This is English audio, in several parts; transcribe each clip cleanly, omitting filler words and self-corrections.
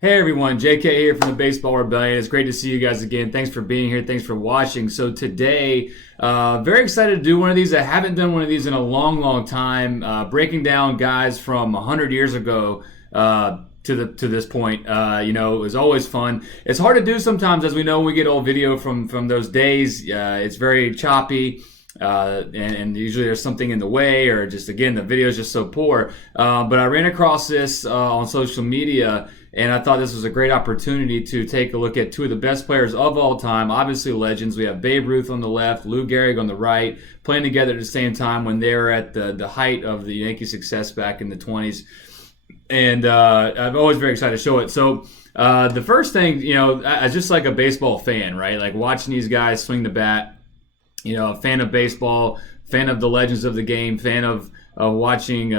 Hey everyone, JK here from the Baseball Rebellion. It's great to see you guys again. Thanks for being here. Thanks for watching. So today, very excited to do one of these. I haven't done one of these in a long time. Breaking down guys from 100 years ago to this point. It was always fun. It's hard to do sometimes, as we know when we get old video from those days. It's very choppy. And usually there's something in the way, or just again the video is just so poor. But I ran across this on social media, and I thought this was a great opportunity to take a look at two of the best players of all time. Obviously legends. We have Babe Ruth on the left, Lou Gehrig on the right, playing together at the same time when they were at the height of the Yankee success back in the 20s. And I'm always very excited to show it. So the first thing, I just like a baseball fan, right? Like watching these guys swing the bat. A fan of baseball, fan of the legends of the game, fan of watching,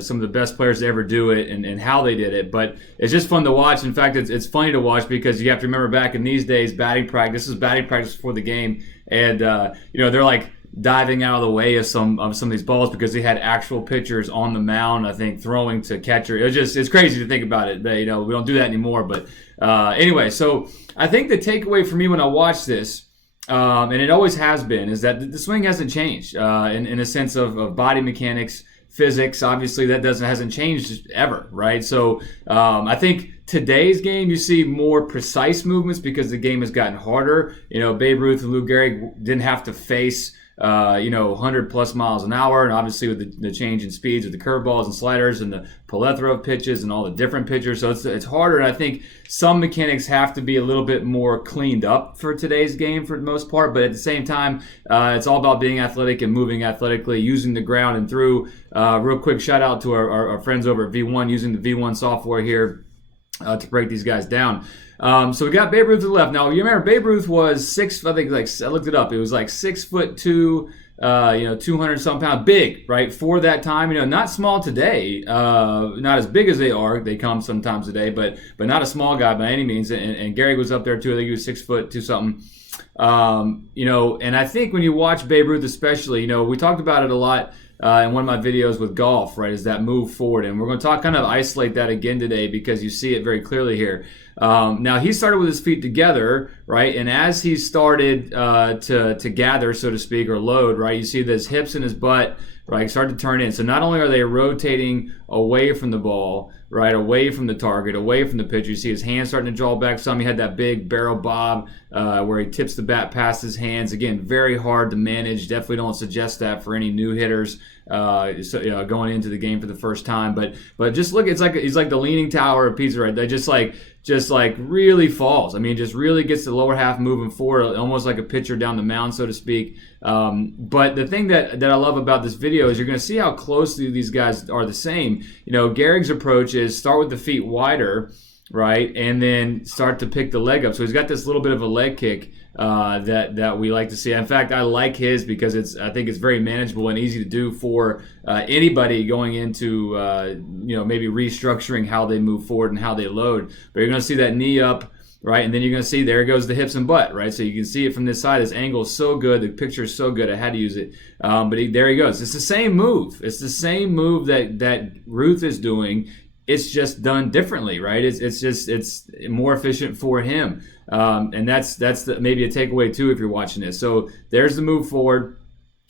some of the best players to ever do it and how they did it. But it's just fun to watch. In fact, it's funny to watch because you have to remember back in these days, batting practice is batting practice before the game, and they're like diving out of the way of some of these balls because they had actual pitchers on the mound, I think, throwing to catcher. It's crazy to think about it. We don't do that anymore. But anyway, so I think the takeaway for me when I watch this. And it always has been, is that the swing hasn't changed in a sense of body mechanics, physics. Obviously, that hasn't changed ever, right? So I think today's game, you see more precise movements because the game has gotten harder. Babe Ruth and Lou Gehrig didn't have to face 100 plus miles an hour, and obviously with the change in speeds with the curveballs and sliders and the plethora of pitches and all the different pitchers, so it's harder. And I think some mechanics have to be a little bit more cleaned up for today's game for the most part. But at the same time, it's all about being athletic and moving athletically, using the ground and through. Real quick shout out to our friends over at V1 using the V1 software here to break these guys down. So we got Babe Ruth to the left. Now you remember Babe Ruth was I looked it up. It was like 6'2", 200 some pounds, big, right? For that time, not small today, not as big as they are. They come sometimes today, but not a small guy by any means. And Gehrig was up there too. I think he was 6'2" something. And I think when you watch Babe Ruth, especially, we talked about it a lot. In one of my videos with golf, right, is that move forward. And we're going to kind of isolate that again today because you see it very clearly here. Now, he started with his feet together, right, and as he started to gather, so to speak, or load, right, you see that his hips and his butt, right, start to turn in. So not only are they rotating away from the ball, right, away from the target, away from the pitcher, you see his hands starting to draw back some. He had that big barrel bob where he tips the bat past his hands. Again, very hard to manage. Definitely don't suggest that for any new hitters going into the game for the first time. But just look, he's like the leaning tower of Pisa, right? They just like really falls. I mean, just really gets the lower half moving forward, almost like a pitcher down the mound, so to speak. But the thing that I love about this video is you're going to see how closely these guys are the same. Gehrig's approach is start with the feet wider, right, and then start to pick the leg up. So he's got this little bit of a leg kick that we like to see. In fact, I like his because I think it's very manageable and easy to do for anybody going into maybe restructuring how they move forward and how they load. But you're going to see that knee up, right, and then you're going to see there goes the hips and butt, right. So you can see it from this side. His angle is so good. The picture is so good. I had to use it, but there he goes. It's the same move. It's the same move that Ruth is doing. It's just done differently, right? It's more efficient for him, and that's maybe a takeaway too if you're watching this. So there's the move forward.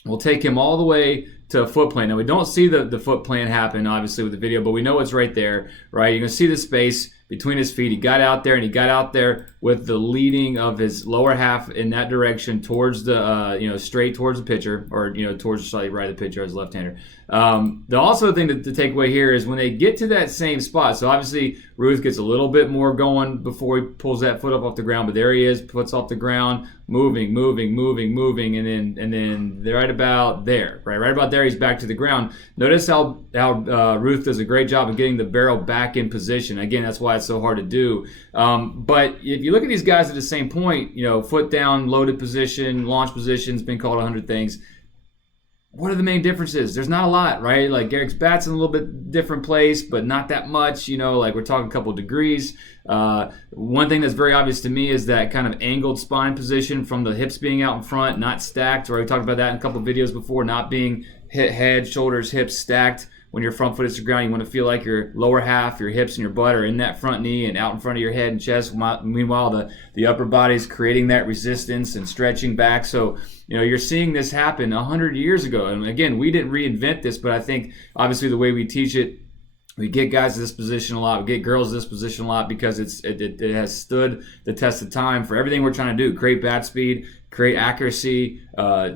We'll take him all the way to Footplan. Now we don't see the Footplan happen obviously with the video, but we know it's right there, right? You're gonna see the space between his feet. He got out there, and he got out there with the leading of his lower half in that direction towards the straight towards the pitcher, or towards slightly right of the pitcher as left-hander. The also thing to take away here is when they get to that same spot. So obviously Ruth gets a little bit more going before he pulls that foot up off the ground, but there he is, puts off the ground, moving, and then they're right about there, right about there. He's back to the ground. Notice how Ruth does a great job of getting the barrel back in position. Again, that's why it's so hard to do. But if you look at these guys at the same point, foot down, loaded position, launch position, it's been called 100 things. What are the main differences? There's not a lot, right? Like Gehrig's bat's in a little bit different place, but not that much, like we're talking a couple of degrees. One thing that's very obvious to me is that kind of angled spine position from the hips being out in front, not stacked. Right? We talked about that in a couple of videos before, not being head, shoulders, hips stacked, when you're front footed to the ground. You want to feel like your lower half, your hips and your butt are in that front knee and out in front of your head and chest. Meanwhile, the upper body is creating that resistance and stretching back. So, you're seeing this happen 100 years ago. And again, we didn't reinvent this, but I think obviously the way we teach it, we get guys to this position a lot. We get girls to this position a lot because it has stood the test of time for everything we're trying to do. Create bat speed, create accuracy,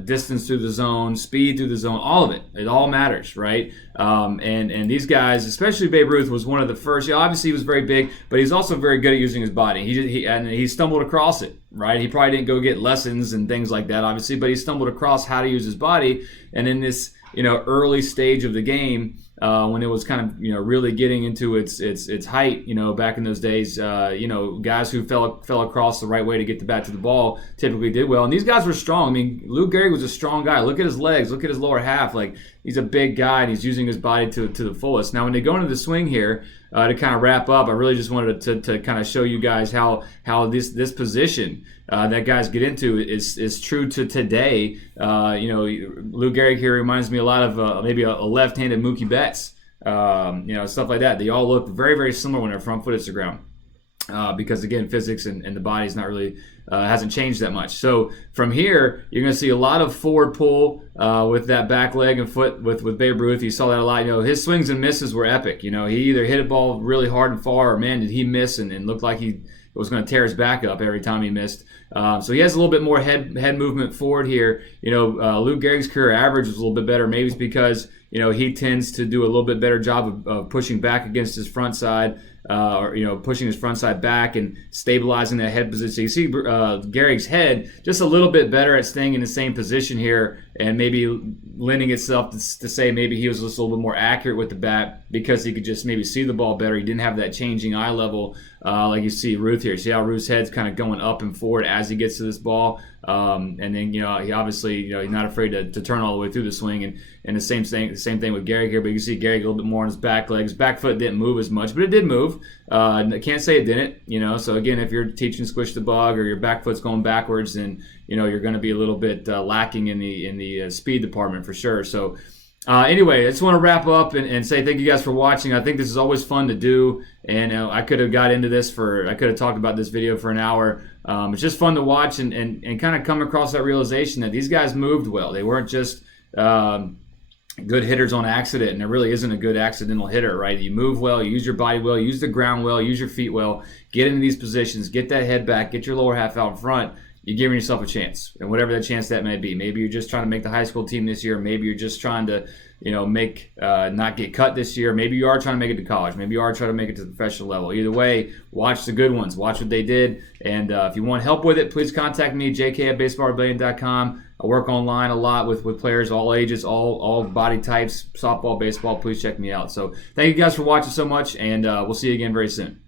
distance through the zone, speed through the zone, all of it. It all matters, right? And these guys, especially Babe Ruth, was one of the first. Obviously, he was very big, but he's also very good at using his body. He stumbled across it, right? He probably didn't go get lessons and things like that, obviously, but he stumbled across how to use his body. And in this early stage of the game, when it was kind of really getting into its height, back in those days, guys who fell across the right way to get the bat to the ball typically did well. And these guys were strong. I mean, Lou Gehrig was a strong guy. Look at his legs. Look at his lower half. Like, he's a big guy and he's using his body to the fullest. Now, when they go into the swing here, to kind of wrap up, I really just wanted to kind of show you guys how this position that guys get into is true to today. Lou Gehrig here reminds me a lot of maybe a left-handed Mookie Betts, stuff like that. They all look very, very similar when they're front-footed to the ground. Because again, physics and the body's not really hasn't changed that much. So from here, you're going to see a lot of forward pull with that back leg and foot with Babe Ruth. You saw that a lot. His swings and misses were epic. He either hit a ball really hard and far, or man, did he miss and looked like he was going to tear his back up every time he missed. So he has a little bit more head movement forward here. Lou Gehrig's career average was a little bit better. Maybe it's because he tends to do a little bit better job of pushing back against his front side. Or pushing his front side back and stabilizing that head position. So you see Gehrig's head just a little bit better at staying in the same position here, and maybe lending itself to say maybe he was just a little bit more accurate with the bat because he could just maybe see the ball better. He didn't have that changing eye level like you see Ruth here. See how Ruth's head's kind of going up and forward as he gets to this ball, and then he obviously he's not afraid to turn all the way through the swing, and the same thing with Gehrig here. But you can see Gehrig a little bit more on his back leg. His back foot didn't move as much, but it did move. I can't say it didn't. So again, if you're teaching squish the bug or your back foot's going backwards, then you're going to be a little bit lacking in the speed department for sure. So anyway, I just want to wrap up and say thank you guys for watching. I think this is always fun to do, and I could have got into this I could have talked about this video for an hour. It's just fun to watch and kind of come across that realization that these guys moved well. They weren't just good hitters on accident, and there really isn't a good accidental hitter, right? You move well, you use your body well, use the ground well, use your feet well, get into these positions, get that head back, get your lower half out in front. You're giving yourself a chance, and whatever that chance that may be. Maybe you're just trying to make the high school team this year. Maybe you're just trying to, make not get cut this year. Maybe you are trying to make it to college. Maybe you are trying to make it to the professional level. Either way, watch the good ones. Watch what they did. And if you want help with it, please contact me, jk@baseballrebellion.com. I work online a lot with players all ages, all body types, softball, baseball. Please check me out. So thank you guys for watching so much, and we'll see you again very soon.